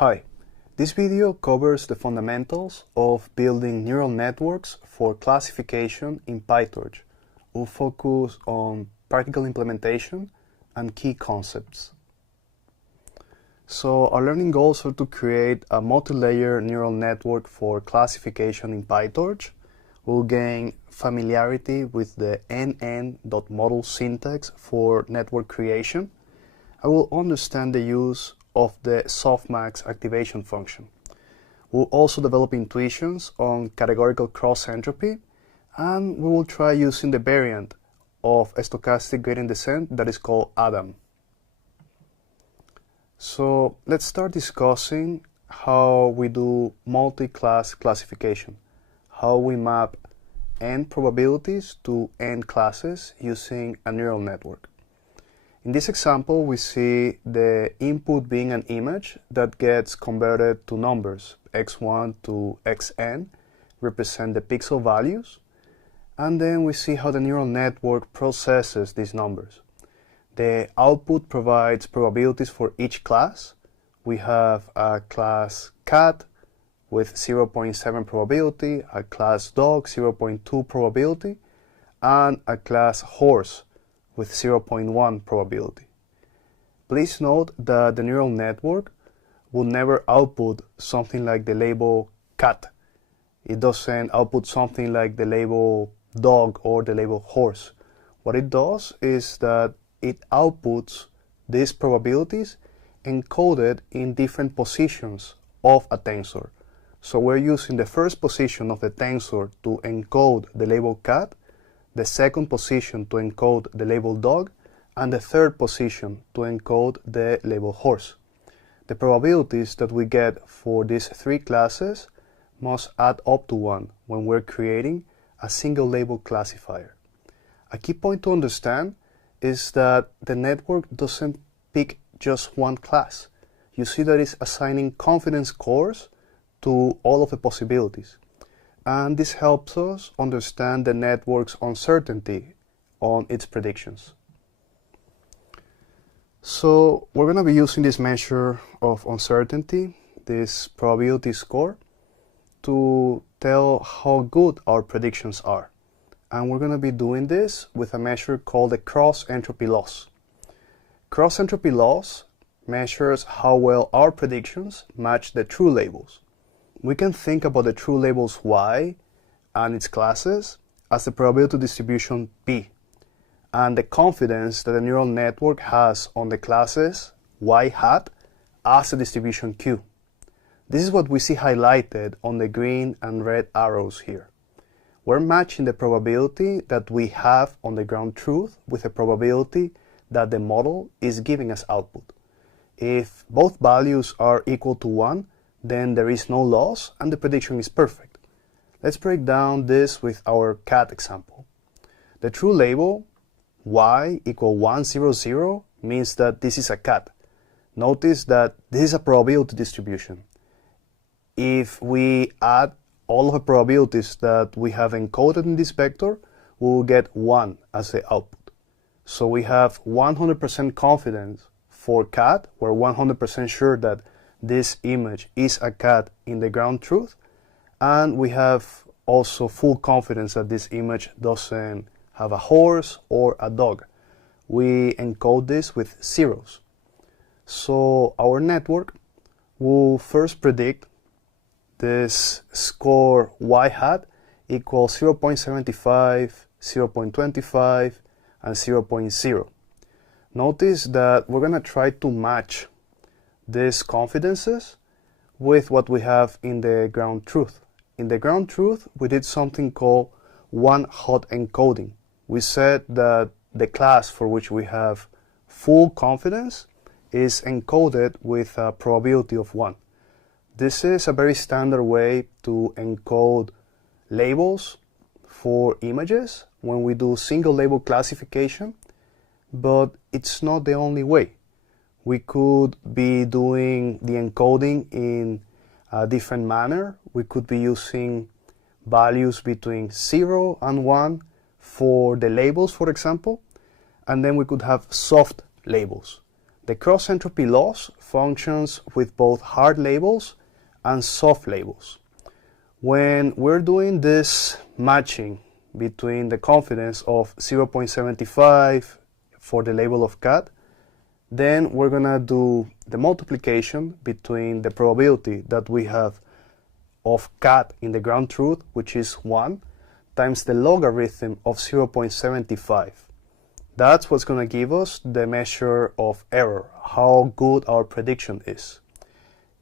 Hi, this video covers the fundamentals of building neural networks for classification in PyTorch. We'll focus on practical implementation and key concepts. So our learning goals are to create a multi-layer neural network for classification in PyTorch. We'll gain familiarity with the nn.model syntax for network creation. I will understand the use of the softmax activation function. We'll also develop intuitions on categorical cross-entropy, and we will try using the variant of a stochastic gradient descent that is called ADAM. So let's start discussing how we do multi-class classification, how we map n probabilities to n classes using a neural network. In this example, we see the input being an image that gets converted to numbers. x1 to xn represent the pixel values. And then we see how the neural network processes these numbers. The output provides probabilities for each class. We have a class cat with 0.7 probability, a class dog 0.2 probability, and a class horse with 0.1 probability. Please note that the neural network will never output something like the label cat. It doesn't output something like the label dog or the label horse. What it does is that it outputs these probabilities encoded in different positions of a tensor. So we're using the first position of the tensor to encode the label cat, the second position to encode the label dog, and the third position to encode the label horse. The probabilities that we get for these three classes must add up to 1 when we're creating a single label classifier. A key point to understand is that the network doesn't pick just one class. You see that it's assigning confidence scores to all of the possibilities. And this helps us understand the network's uncertainty on its predictions. So we're going to be using this measure of uncertainty, this probability score, to tell how good our predictions are. And we're going to be doing this with a measure called the cross-entropy loss. Cross-entropy loss measures how well our predictions match the true labels. We can think about the true labels y and its classes as the probability distribution p, and the confidence that the neural network has on the classes y hat as the distribution q. This is what we see highlighted on the green and red arrows here. We're matching the probability that we have on the ground truth with the probability that the model is giving us output. If both values are equal to 1, then there is no loss and the prediction is perfect. Let's break down this with our cat example. The true label y equal 100 means that this is a cat. Notice that this is a probability distribution. If we add all of the probabilities that we have encoded in this vector, we will get 1 as the output. So we have 100% confidence for cat. We're 100% sure that this image is a cat in the ground truth, and we have also full confidence that this image doesn't have a horse or a dog. We encode this with zeros. So our network will first predict this score y hat equals 0.75, 0.25, and 0.0. Notice that we're going to try to match these confidences with what we have in the ground truth. In the ground truth, we did something called one-hot encoding. We said that the class for which we have full confidence is encoded with a probability of 1. This is a very standard way to encode labels for images when we do single label classification, but it's not the only way. We could be doing the encoding in a different manner. We could be using values between 0 and 1 for the labels, for example, and then we could have soft labels. The cross-entropy loss functions with both hard labels and soft labels. When we're doing this matching between the confidence of 0.75 for the label of cat, then we're gonna do the multiplication between the probability that we have of cat in the ground truth, which is 1, times the logarithm of 0.75. That's what's gonna give us the measure of error, how good our prediction is.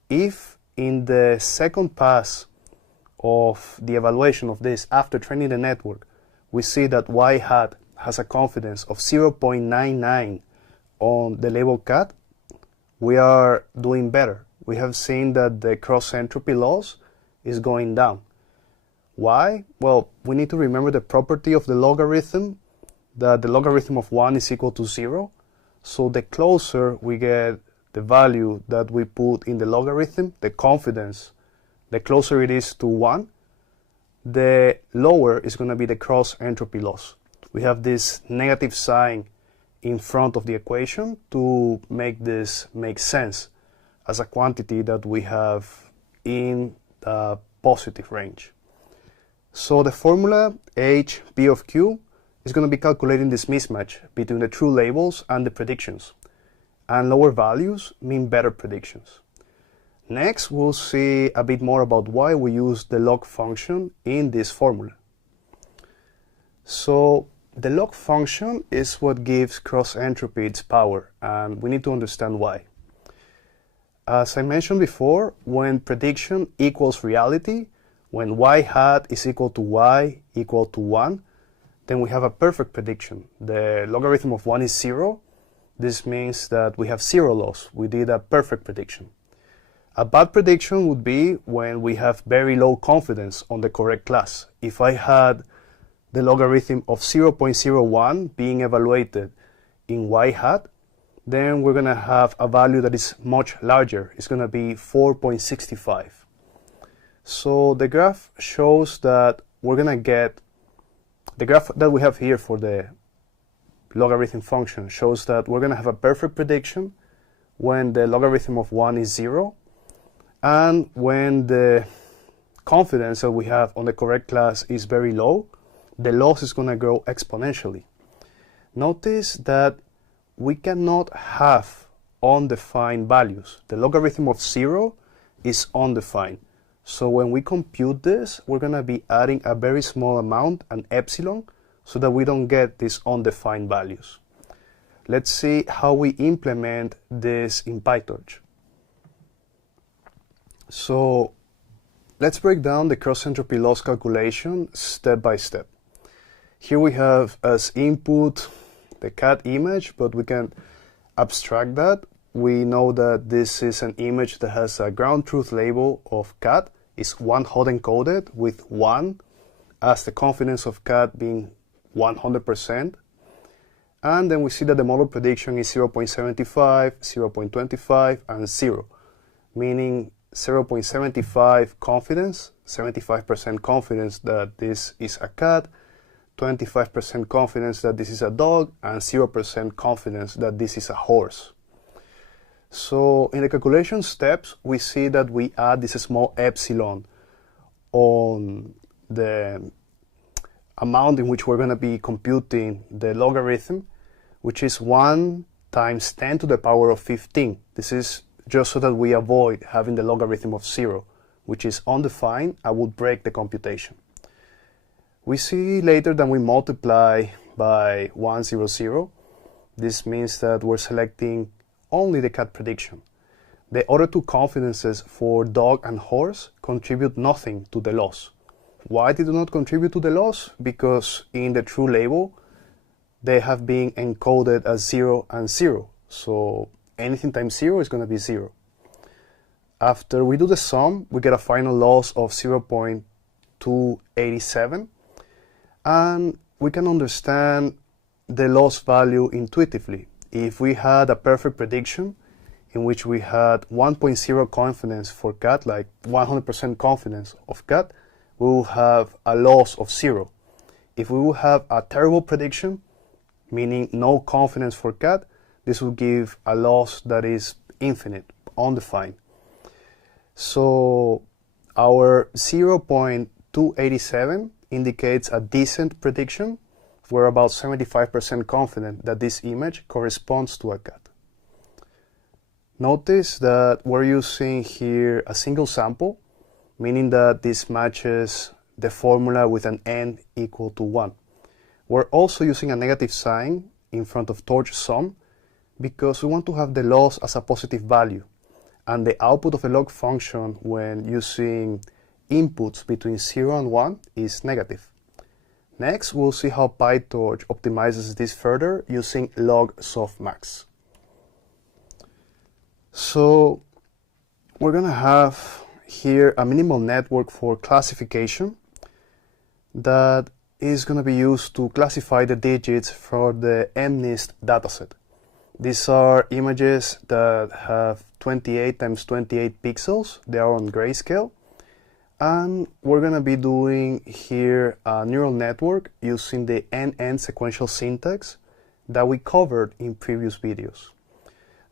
If in the second pass of the evaluation of this after training the network, we see that y hat has a confidence of 0.99 on the label cat, we are doing better. We have seen that the cross-entropy loss is going down. Why? Well, we need to remember the property of the logarithm, that the logarithm of 1 is equal to 0. So the closer we get the value that we put in the logarithm, the confidence, the closer it is to 1, the lower is going to be the cross-entropy loss. We have this negative sign in front of the equation to make this make sense as a quantity that we have in the positive range. So the formula H P of Q is going to be calculating this mismatch between the true labels and the predictions. And lower values mean better predictions. Next, we'll see a bit more about why we use the log function in this formula. So the log function is what gives cross-entropy its power, and we need to understand why. As I mentioned before, when prediction equals reality, when y hat is equal to y equal to 1, then we have a perfect prediction. The logarithm of 1 is 0. This means that we have 0 loss. We did a perfect prediction. A bad prediction would be when we have very low confidence on the correct class. If I had the logarithm of 0.01 being evaluated in y hat, then we're going to have a value that is much larger. It's going to be 4.65. So the graph shows that we're going to get, the graph that we have here for the logarithm function shows that we're going to have a perfect prediction when the logarithm of 1 is 0, and when the confidence that we have on the correct class is very low, the loss is going to grow exponentially. Notice that we cannot have undefined values. The logarithm of 0 is undefined. So when we compute this, we're going to be adding a very small amount, an epsilon, so that we don't get these undefined values. Let's see how we implement this in PyTorch. So let's break down the cross-entropy loss calculation step by step. Here we have as input the cat image, but we can abstract that. We know that this is an image that has a ground truth label of cat. It's one hot encoded with 1 as the confidence of cat being 100%. And then we see that the model prediction is 0.75, 0.25, and 0, meaning 0.75 confidence, 75% confidence that this is a cat, 25% confidence that this is a dog, and 0% confidence that this is a horse. So in the calculation steps, we see that we add this small epsilon on the amount in which we're going to be computing the logarithm, which is 1 times 10 to the power of 15. This is just so that we avoid having the logarithm of 0, which is undefined and would break the computation. We see later that we multiply by 100. This means that we're selecting only the cat prediction. The other two confidences for dog and horse contribute nothing to the loss. Why they do not contribute to the loss? Because in the true label, they have been encoded as 0 and 0. So anything times 0 is going to be 0. After we do the sum, we get a final loss of 0.287. And we can understand the loss value intuitively. If we had a perfect prediction in which we had 1.0 confidence for cat, like 100% confidence of cat, we will have a loss of 0. If we will have a terrible prediction, meaning no confidence for cat, this will give a loss that is infinite, undefined. So our 0.287 indicates a decent prediction. We're about 75% confident that this image corresponds to a cat. Notice that we're using here a single sample, meaning that this matches the formula with an n equal to 1. We're also using a negative sign in front of torch sum because we want to have the loss as a positive value, and the output of a log function when using inputs between 0 and 1 is negative. Next, we'll see how PyTorch optimizes this further using log softmax. So we're going to have here a minimal network for classification that is going to be used to classify the digits for the MNIST dataset. These are images that have 28 times 28 pixels. They are on grayscale. And we're going to be doing here a neural network using the NN sequential syntax that we covered in previous videos.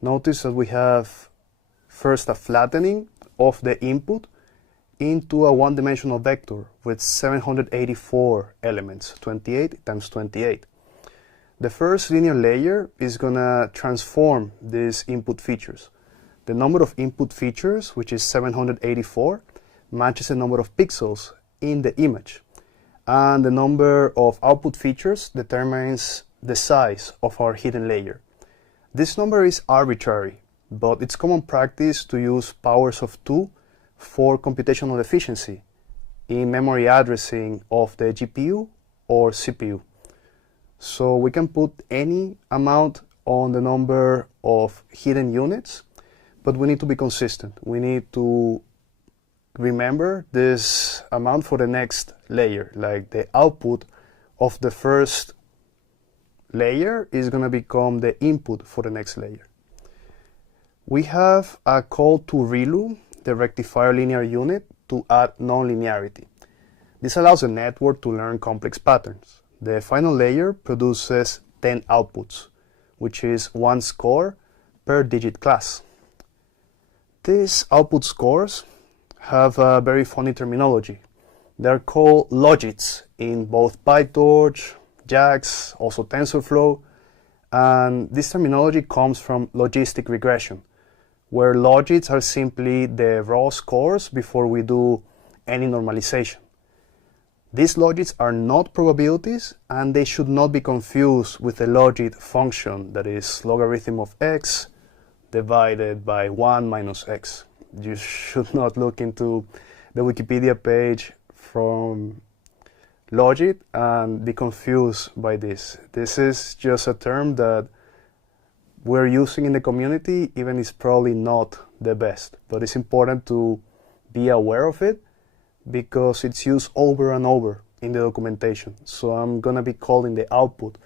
Notice that we have first a flattening of the input into a one-dimensional vector with 784 elements, 28 times 28. The first linear layer is going to transform these input features. The number of input features, which is 784, matches the number of pixels in the image. And the number of output features determines the size of our hidden layer. This number is arbitrary, but it's common practice to use powers of 2 for computational efficiency in memory addressing of the GPU or CPU. So we can put any amount on the number of hidden units, but we need to be consistent. We need to remember this amount for the next layer, like the output of the first layer is going to become the input for the next layer. We have a call to ReLU, the rectifier linear unit, to add nonlinearity. This allows the network to learn complex patterns. The final layer produces 10 outputs, which is 1 score per digit class. These output scores have a very funny terminology. They're called logits in both PyTorch, JAX, also TensorFlow, and this terminology comes from logistic regression, where logits are simply the raw scores before we do any normalization. These logits are not probabilities, and they should not be confused with a logit function that is logarithm of x divided by 1 minus x. You should not look into the Wikipedia page from logit and be confused by this. This is just a term that we're using in the community, even it's probably not the best, but it's important to be aware of it because it's used over and over in the documentation. So I'm going to be calling the output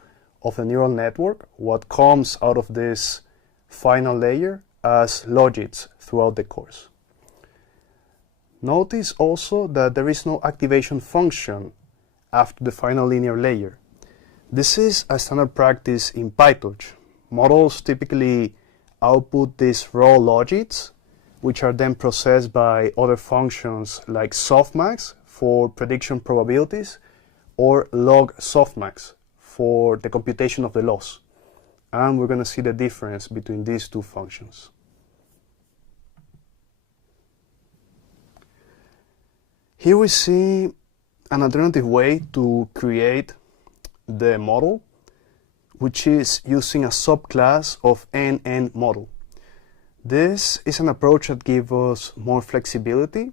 of the neural network, what comes out of this final layer, as logits throughout the course. Notice also that there is no activation function after the final linear layer. This is a standard practice in PyTorch. Models typically output these raw logits, which are then processed by other functions like softmax for prediction probabilities or log softmax for the computation of the loss. And we're going to see the difference between these two functions. Here we see an alternative way to create the model, which is using a subclass of NN model. This is an approach that gives us more flexibility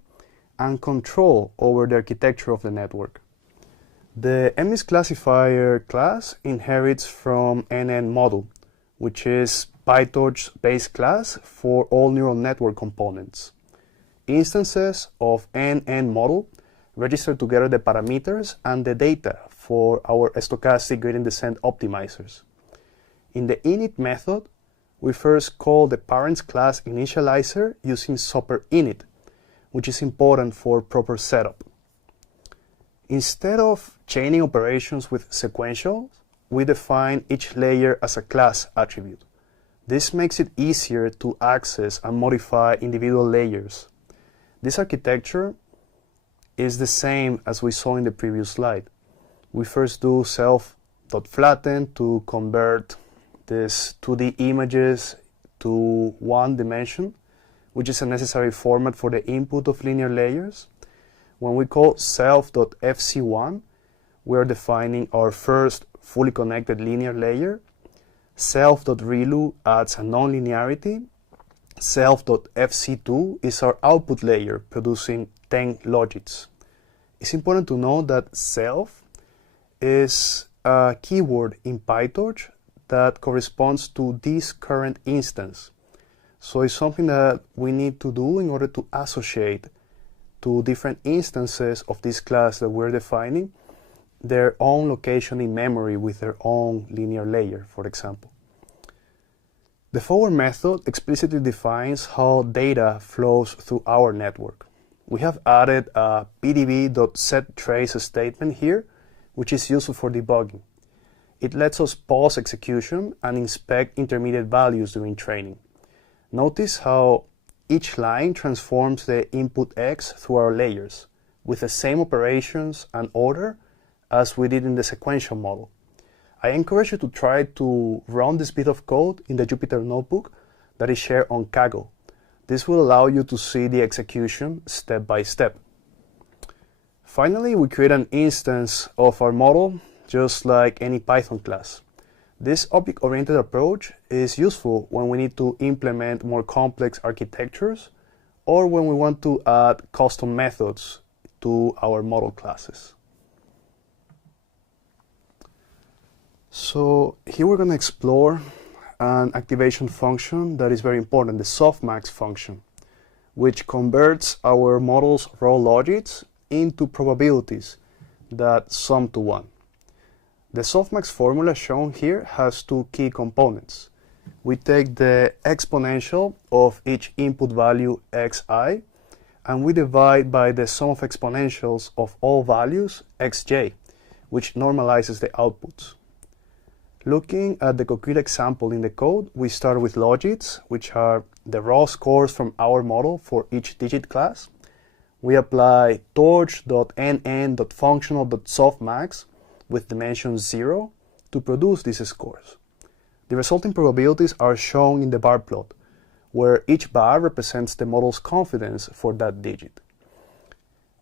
and control over the architecture of the network. The MNIST classifier class inherits from NN model, which is PyTorch's base class for all neural network components. Instances of NN model register together the parameters and the data for our stochastic gradient descent optimizers. In the init method, we first call the parents class initializer using superinit, which is important for proper setup. Instead of chaining operations with sequentials, we define each layer as a class attribute. This makes it easier to access and modify individual layers. This architecture is the same as we saw in the previous slide. We first do self.flatten to convert these 2D images to one dimension, which is a necessary format for the input of linear layers. When we call self.fc1, we are defining our first fully connected linear layer. Self.relu adds a nonlinearity. Self.fc2 is our output layer, producing 10 logits. It's important to know that self is a keyword in PyTorch that corresponds to this current instance. So it's something that we need to do in order to associate to different instances of this class that we're defining their own location in memory with their own linear layer, for example. The forward method explicitly defines how data flows through our network. We have added a pdb.setTrace statement here, which is useful for debugging. It lets us pause execution and inspect intermediate values during training. Notice how each line transforms the input X through our layers with the same operations and order as we did in the sequential model. I encourage you to try to run this bit of code in the Jupyter notebook that is shared on Kaggle. This will allow you to see the execution step by step. Finally, we create an instance of our model just like any Python class. This object-oriented approach is useful when we need to implement more complex architectures or when we want to add custom methods to our model classes. So here we're going to explore an activation function that is very important, the softmax function, which converts our model's raw logits into probabilities that sum to 1. The softmax formula shown here has two key components. We take the exponential of each input value xi, and we divide by the sum of exponentials of all values xj, which normalizes the outputs. Looking at the concrete example in the code, we start with logits, which are the raw scores from our model for each digit class. We apply torch.nn.functional.softmax with dimension 0 to produce these scores. The resulting probabilities are shown in the bar plot, where each bar represents the model's confidence for that digit.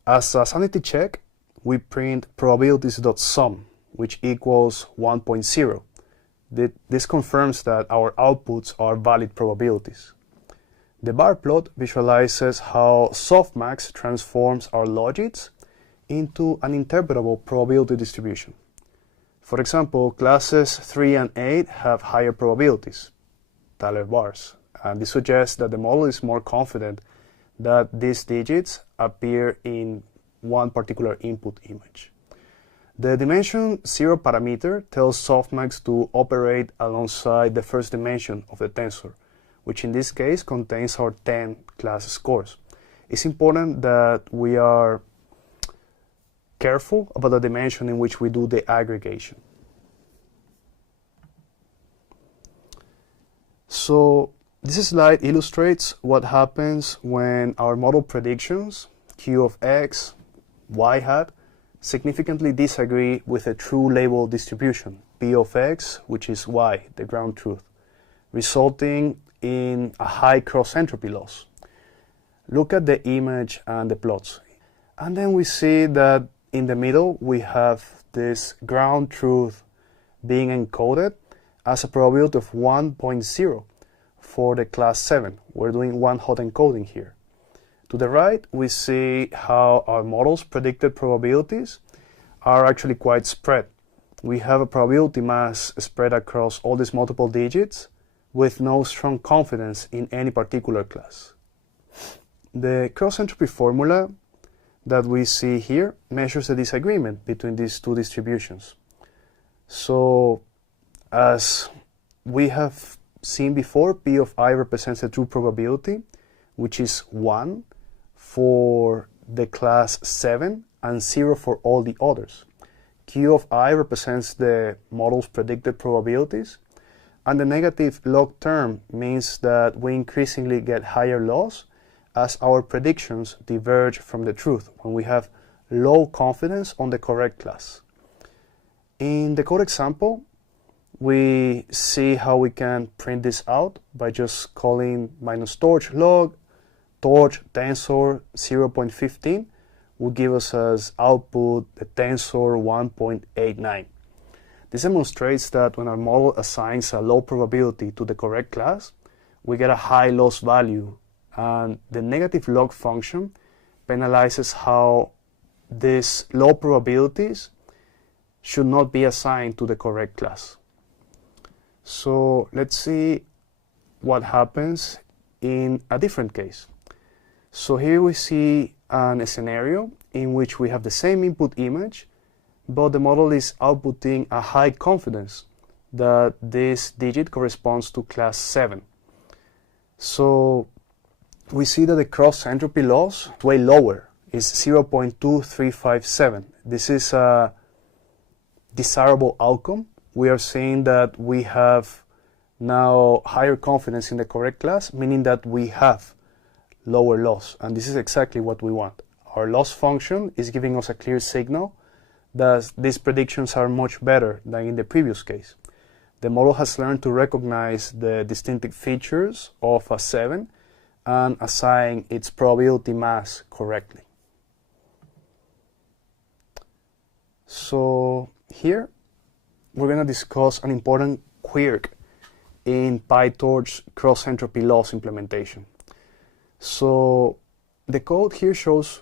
As a sanity check, we print probabilities.sum, which equals 1.0. This confirms that our outputs are valid probabilities. The bar plot visualizes how softmax transforms our logits into an interpretable probability distribution. For example, classes 3 and 8 have higher probabilities, Tyler bars, and this suggests that the model is more confident that these digits appear in one particular input image. The dimension 0 parameter tells softmax to operate alongside the first dimension of the tensor, which in this case contains our 10 class scores. It's important that we are careful about the dimension in which we do the aggregation. So this slide illustrates what happens when our model predictions, Q of x, y hat, significantly disagree with a true label distribution, P of x, which is y, the ground truth, resulting in a high cross-entropy loss. Look at the image and the plots. And then we see that in the middle we have this ground truth being encoded as a probability of 1.0 for the class 7. We're doing one-hot encoding here. To the right, we see how our model's predicted probabilities are actually quite spread. We have a probability mass spread across all these multiple digits with no strong confidence in any particular class. The cross-entropy formula that we see here measures the disagreement between these two distributions. So, as we have seen before, P of I represents the true probability, which is 1 for the class 7 and 0 for all the others. Q of I represents the model's predicted probabilities, And the negative log term means that we increasingly get higher loss as our predictions diverge from the truth when we have low confidence on the correct class. In the code example, we see how we can print this out by just calling -torch log torch tensor 0.15 will give us as output the tensor 1.89. This demonstrates that when our model assigns a low probability to the correct class, we get a high loss value, and the negative log function penalizes how these low probabilities should not be assigned to the correct class. So let's see what happens in a different case. So here we see a scenario in which we have the same input image, but the model is outputting a high confidence that this digit corresponds to class 7. So we see that the cross entropy loss is way lower, is 0.2357. This is a desirable outcome. We are saying that we have now higher confidence in the correct class, meaning that we have lower loss, and this is exactly what we want. Our loss function is giving us a clear signal that these predictions are much better than in the previous case. The model has learned to recognize the distinctive features of a 7 and assign its probability mass correctly. So here we're going to discuss an important quirk in PyTorch cross-entropy loss implementation. So the code here shows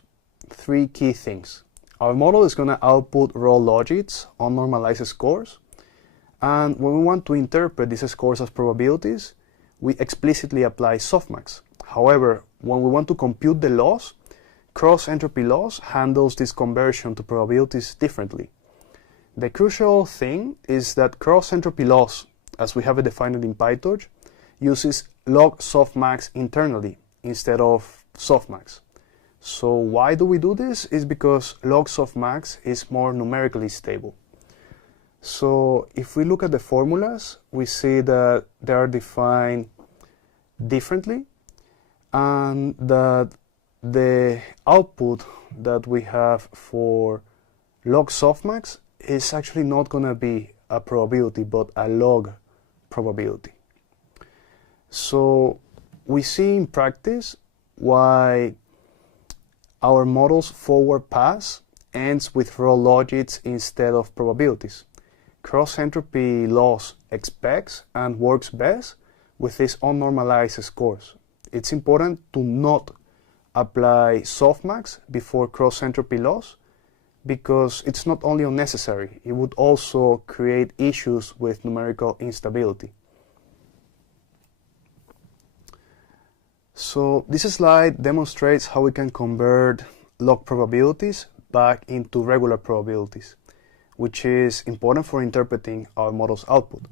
3 key things. Our model is going to output raw logits on normalized scores, and when we want to interpret these scores as probabilities, we explicitly apply softmax. However, when we want to compute the loss, cross-entropy loss handles this conversion to probabilities differently. The crucial thing is that cross-entropy loss, as we have it defined in PyTorch, uses log softmax internally instead of softmax. So why do we do this? Is because log softmax is more numerically stable. So if we look at the formulas, we see that they are defined differently, and that the output that we have for log softmax is actually not going to be a probability, but a log probability. So we see in practice why our model's forward pass ends with raw logits instead of probabilities. Cross-entropy loss expects and works best with these unnormalized scores. It's important to not apply softmax before cross-entropy loss, because it's not only unnecessary, it would also create issues with numerical instability. So this slide demonstrates how we can convert log probabilities back into regular probabilities, which is important for interpreting our model's output.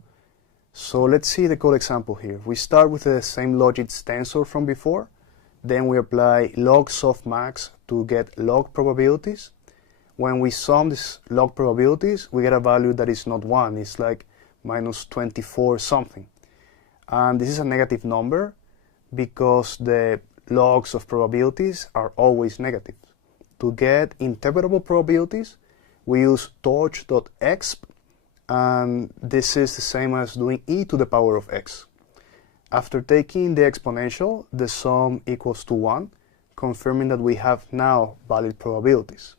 So let's see the code example here. We start with the same logits tensor from before, then we apply log softmax to get log probabilities. When we sum these log probabilities, we get a value that is not 1, it's like -24 something. And this is a negative number because the logs of probabilities are always negative. To get interpretable probabilities, we use torch.exp, and this is the same as doing e to the power of x. After taking the exponential, the sum equals to 1, confirming that we have now valid probabilities.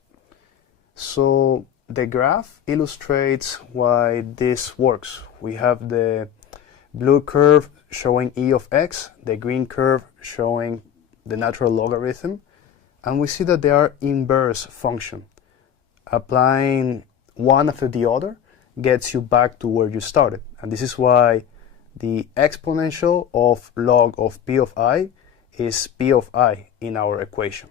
So the graph illustrates why this works. We have the blue curve showing e of x, the green curve showing the natural logarithm, and we see that they are inverse function. Applying one after the other gets you back to where you started, and this is why the exponential of log of p of I is p of I in our equation.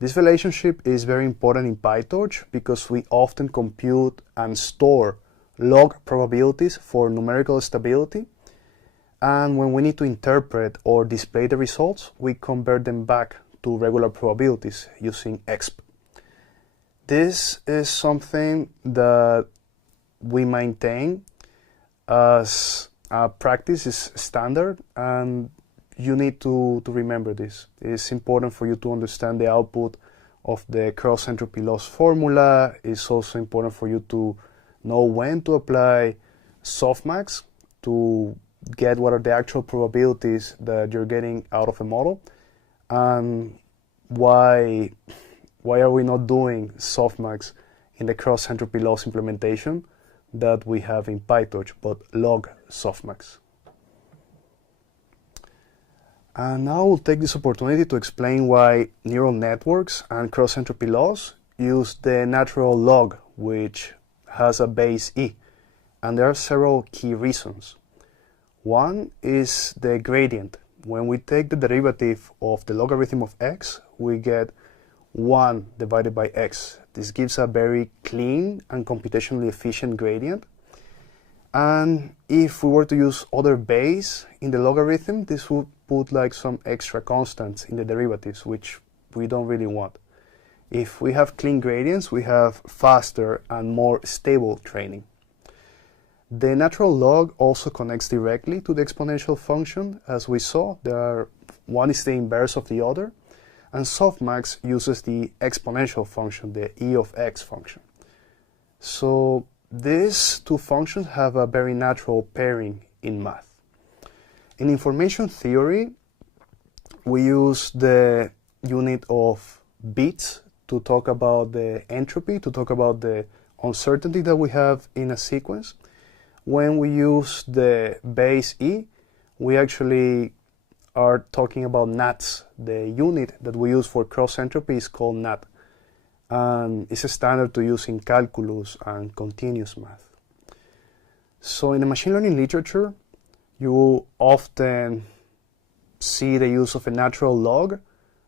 This relationship is very important in PyTorch because we often compute and store log probabilities for numerical stability, and when we need to interpret or display the results, we convert them back to regular probabilities using exp. This is something that we maintain as Practice is standard, and you need to remember this. It's important for you to understand the output of the cross entropy loss formula. It's also important for you to know when to apply softmax to get what are the actual probabilities that you're getting out of a model, and why are we not doing softmax in the cross entropy loss implementation that we have in PyTorch, but log softmax. And now we'll take this opportunity to explain why neural networks and cross entropy loss use the natural log, which has a base e. And there are several key reasons. One is the gradient. When we take the derivative of the logarithm of x, we get 1 divided by x. This gives a very clean and computationally efficient gradient. And if we were to use other base in the logarithm, this would put like some extra constants in the derivatives, which we don't really want. If we have clean gradients, we have faster and more stable training. The natural log also connects directly to the exponential function. As we saw, one is the inverse of the other, and softmax uses the exponential function, the e of x function. So these two functions have a very natural pairing in math. In information theory, we use the unit of bits to talk about the entropy, to talk about the uncertainty that we have in a sequence. When we use the base e, we actually are talking about nats. The unit that we use for cross entropy is called nat, and it's a standard to use in calculus and continuous math. So in the machine learning literature, you will often see the use of a natural log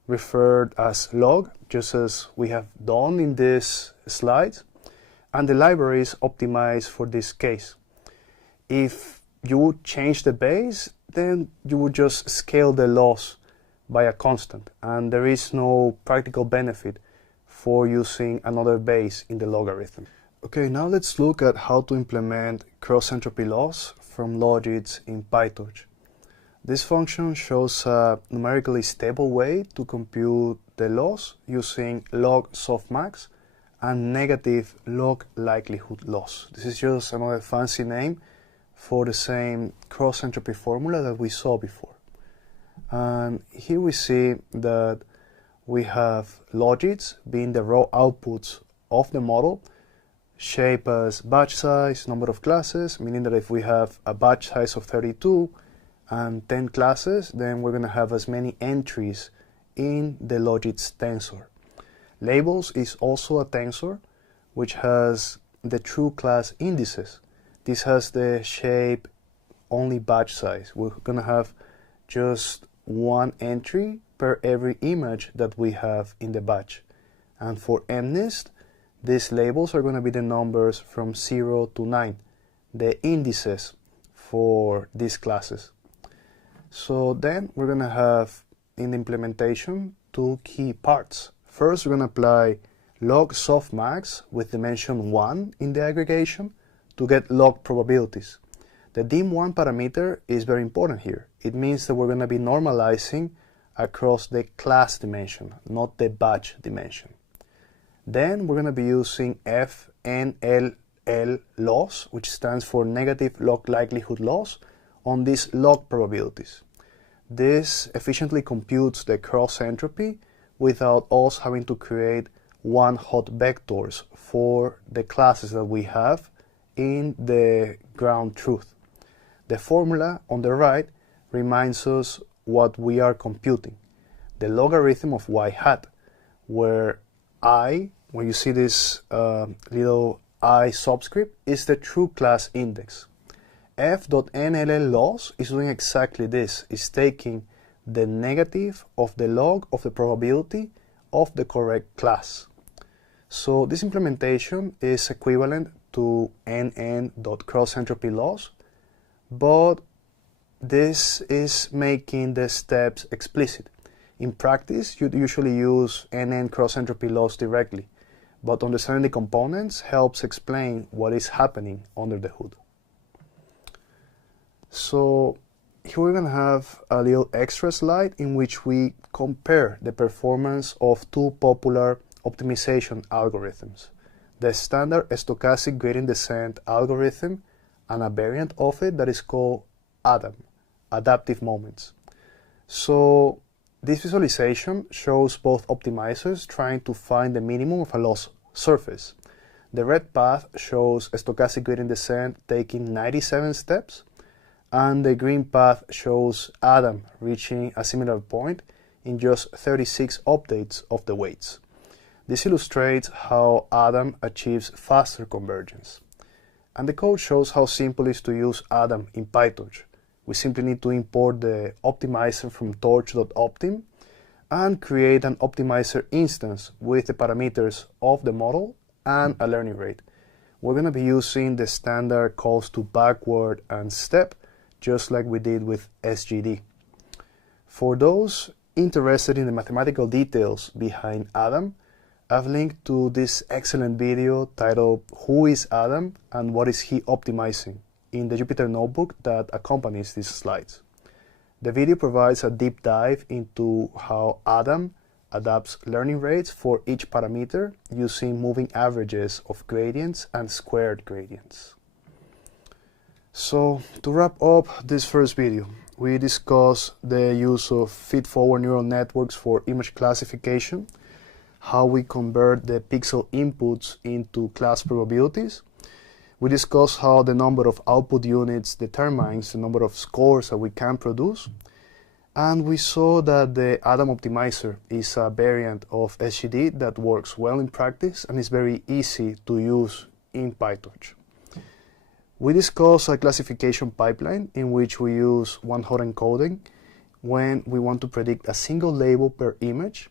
referred as log, just as we have done in this slide, and the library is optimized for this case. If you would change the base, then you would just scale the loss by a constant, and there is no practical benefit for using another base in the logarithm. Okay, now let's look at how to implement cross entropy loss from logits in PyTorch. This function shows a numerically stable way to compute the loss using log softmax and negative log likelihood loss. This is just another fancy name for the same cross entropy formula that we saw before. And here we see that we have logits being the raw outputs of the model, shape as batch size, number of classes, meaning that if we have a batch size of 32 and 10 classes, then we're going to have as many entries in the logits tensor. Labels is also a tensor which has the true class indices. This has the shape only batch size. We're going to have just one entry per every image that we have in the batch. And for MNIST, these labels are going to be the numbers from 0 to 9, the indices for these classes. So then we're going to have in the implementation two key parts. First, we're going to apply log softmax with dimension 1 in the aggregation to get log probabilities. The dim1 parameter is very important here. It means that we're going to be normalizing across the class dimension, not the batch dimension. Then we're going to be using FNLL loss, which stands for negative log likelihood loss, on these log probabilities. This efficiently computes the cross entropy without us having to create one-hot vectors for the classes that we have in the ground truth. The formula on the right reminds us what we are computing, the logarithm of y hat, where I, when you see this little I subscript, is the true class index. F.NLL loss is doing exactly this. It's taking the negative of the log of the probability of the correct class. So this implementation is equivalent to nn.crossentropy loss, but this is making the steps explicit. In practice, you'd usually use nn cross-entropy loss directly, but understanding the components helps explain what is happening under the hood. So here we're going to have a little extra slide in which we compare the performance of two popular optimization algorithms, the standard stochastic gradient descent algorithm and a variant of it that is called ADAM, adaptive moments. So this visualization shows both optimizers trying to find the minimum of a loss surface. The red path shows a stochastic gradient descent taking 97 steps, and the green path shows ADAM reaching a similar point in just 36 updates of the weights. This illustrates how ADAM achieves faster convergence. And the code shows how simple it is to use ADAM in PyTorch. We simply need to import the optimizer from torch.optim and create an optimizer instance with the parameters of the model and a learning rate. We're going to be using the standard calls to backward and step, just like we did with SGD. For those interested in the mathematical details behind ADAM, I've linked to this excellent video titled "Who is ADAM and what is he optimizing?" in the Jupyter notebook that accompanies these slides. The video provides a deep dive into how ADAM adapts learning rates for each parameter using moving averages of gradients and squared gradients. So to wrap up this first video, we discussed the use of feedforward neural networks for image classification, how we convert the pixel inputs into class probabilities. We discussed how the number of output units determines the number of scores that we can produce. And we saw that the ADAM optimizer is a variant of SGD that works well in practice and is very easy to use in PyTorch. We discussed a classification pipeline in which we use one-hot encoding when we want to predict a single label per image.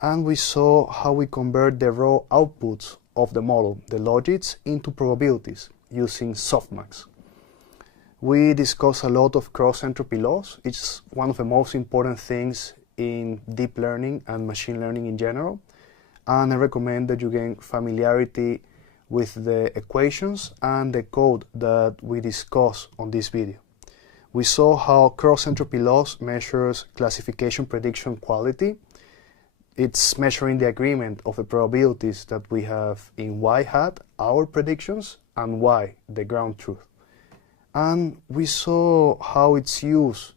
And we saw how we convert the raw outputs of the model, the logits, into probabilities using softmax. We discuss a lot of cross-entropy loss. It's one of the most important things in deep learning and machine learning in general. And I recommend that you gain familiarity with the equations and the code that we discuss on this video. We saw how cross-entropy loss measures classification prediction quality. It's measuring the agreement of the probabilities that we have in y hat, our predictions, and y, the ground truth. And we saw how it's used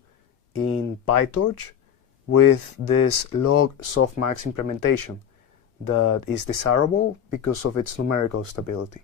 in PyTorch with this log softmax implementation that is desirable because of its numerical stability.